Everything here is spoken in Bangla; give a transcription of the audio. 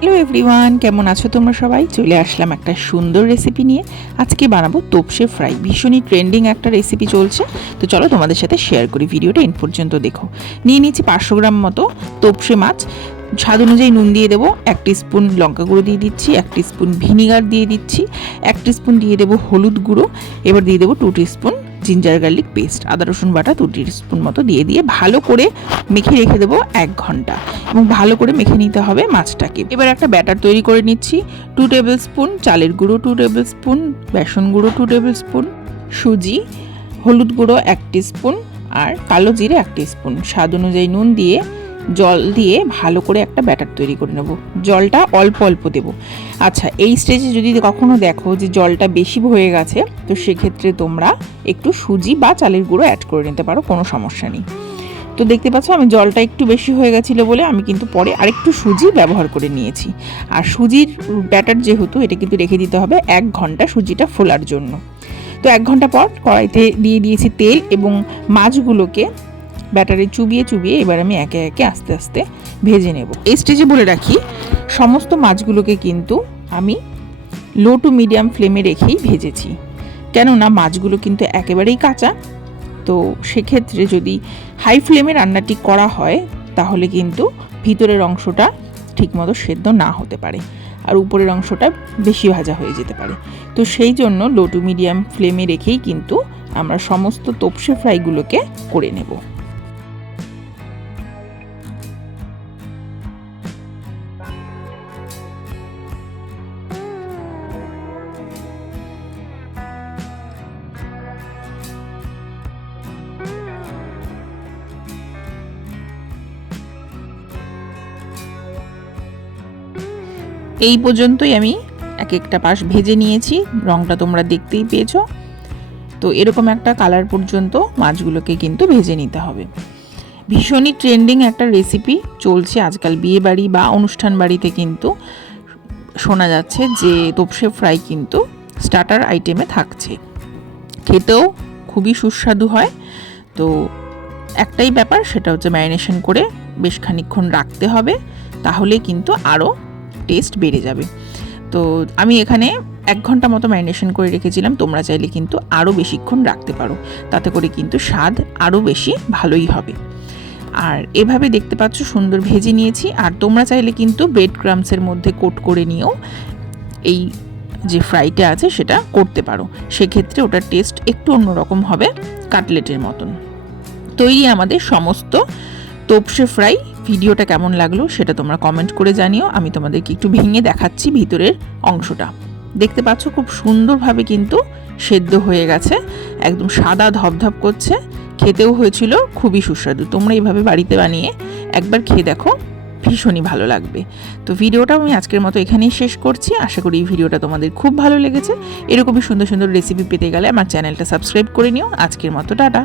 হ্যালো এভরিওয়ান, কেমন আছো তোমরা সবাই? চলে আসলাম একটা সুন্দর রেসিপি নিয়ে। আজকে বানাবো তোপসে ফ্রাই। ভীষণই ট্রেন্ডিং একটা রেসিপি চলছে, তো চলো তোমাদের সাথে শেয়ার করি। ভিডিওটা এন্ড পর্যন্ত দেখো। নিয়ে নিচ্ছি 500 গ্রাম মতো তোপসে মাছ। স্বাদ অনুযায়ী নুন দিয়ে দেবো, 1 টিস্পুন লঙ্কা গুঁড়ো দিয়ে দিচ্ছি, 1 টিস্পুন ভিনিগার দিয়ে দিচ্ছি, 1 টিস্পুন দিয়ে দেবো হলুদ গুঁড়ো, এবার দিয়ে দেবো 2 টিস্পুন জিঞ্জার গার্লিক পেস্ট, আদা রসুন বাটা 2 টিস্পুন মতো দিয়ে ভালো করে মেখে রেখে দেবো 1 ঘন্টা, এবং ভালো করে মেখে নিতে হবে মাছটাকে। এবার একটা ব্যাটার তৈরি করে নিচ্ছি। 2 টেবিল স্পুন চালের গুঁড়ো, 2 টেবিল স্পুন বেসন গুঁড়ো, 2 টেবিল স্পুন সুজি, হলুদ গুঁড়ো 1 টিস্পুন আর কালো জিরে 1 টিস্পুন, স্বাদ অনুযায়ী নুন দিয়ে জল দিয়ে ভালো করে একটা ব্যাটার তৈরি করে নেব। জলটা অল্প অল্প দেব। আচ্ছা, এই স্টেজে যদি কখনো দেখো যে জলটা বেশি হয়ে গেছে, তো সেক্ষেত্রে তোমরা একটু সুজি বা চালের গুঁড়ো অ্যাড করে নিতে পারো, কোনো সমস্যা নেই। তো দেখতে পাচ্ছ আমি জলটা একটু বেশি হয়ে গেছিলো বলে আমি কিন্তু পরে আরেকটু সুজি ব্যবহার করে নিয়েছি। আর সুজির ব্যাটার যেহেতু, এটা কিন্তু রেখে দিতে হবে 1 ঘন্টা সুজিটা ফোলার জন্য। তো 1 ঘন্টা পর কড়াইতে দিয়ে দিয়েছি তেল, এবং মাছগুলোকে ব্যাটারে চুবিয়ে এবার আমি একে একে আস্তে আস্তে ভেজে নেব। এই স্টেজে বলে রাখি, সমস্ত মাছগুলোকে কিন্তু আমি লো টু মিডিয়াম ফ্লেমে রেখেই ভেজেছি, কেননা মাছগুলো কিন্তু একেবারেই কাঁচা। তো সেক্ষেত্রে যদি হাই ফ্লেমে রান্নাটি করা হয়, তাহলে কিন্তু ভিতরের অংশটা ঠিকমতো সেদ্ধ না হতে পারে, আর উপরের অংশটা বেশি ভাজা হয়ে যেতে পারে। তো সেই জন্য লো টু মিডিয়াম ফ্লেমে রেখেই কিন্তু আমরা সমস্ত তোপসে ফ্রাইগুলোকে করে নেব। এই পর্যন্তই আমি এক একটা পাশ ভেজে নিয়েছি, রঙটা তোমরা দেখতেই পেয়েছো। তো এরকম একটা কালার পর্যন্ত মাছগুলোকে কিন্তু ভেজে নিতে হবে। ভীষণই ট্রেন্ডিং একটা রেসিপি চলছে আজকাল, বিয়ে বাড়ি বা অনুষ্ঠান বাড়িতে কিন্তু শোনা যাচ্ছে যে তোপসে ফ্রাই কিন্তু স্টার্টার আইটেমে থাকছে। খেতেও খুবই সুস্বাদু হয়। তো একটাই ব্যাপার, সেটা হচ্ছে ম্যারিনেশন করে বেশ খানিকক্ষণ রাখতে হবে, তাহলে কিন্তু আরও টেস্ট বেড়ে যাবে। তো আমি এখানে 1 ঘন্টা মতো ম্যারিনেশন করে রেখেছিলাম, তোমরা চাইলে কিন্তু আরও বেশিক্ষণ রাখতে পারো, তাতে করে কিন্তু স্বাদ আরও বেশি ভালোই হবে। আর এভাবে দেখতে পাচ্ছ সুন্দর ভেজে নিয়েছি। আর তোমরা চাইলে কিন্তু ব্রেড ক্রাম্বসের মধ্যে কোট করে নিয়েও এই যে ফ্রাইটা আছে সেটা করতে পারো, সেক্ষেত্রে ওটার টেস্ট একটু অন্যরকম হবে, কাটলেটের মতন। তৈরি আমাদের সমস্ত তোপসে ফ্রাই। ভিডিওটা কেমন লাগলো সেটা তোমরা কমেন্ট করে জানিও। আমি তোমাদেরকে একটু ভেঙে দেখাচ্ছি ভিতরের অংশটা। দেখতে পাচ্ছ খুব সুন্দরভাবে কিন্তু সেদ্ধ হয়ে গেছে, একদম সাদা ধপধপ করছে, খেতেও হয়েছিল খুবই সুস্বাদু। তোমরা এইভাবে বাড়িতে বানিয়ে একবার খেয়ে দেখো, ভীষণই ভালো লাগবে। তো ভিডিওটা আমি আজকের মতো এখানেই শেষ করছি। আশা করি এই ভিডিওটা তোমাদের খুব ভালো লেগেছে। এরকমই সুন্দর সুন্দর রেসিপি পেতে গেলে আমার চ্যানেলটা সাবস্ক্রাইব করে নিও। আজকের মতো টাটা।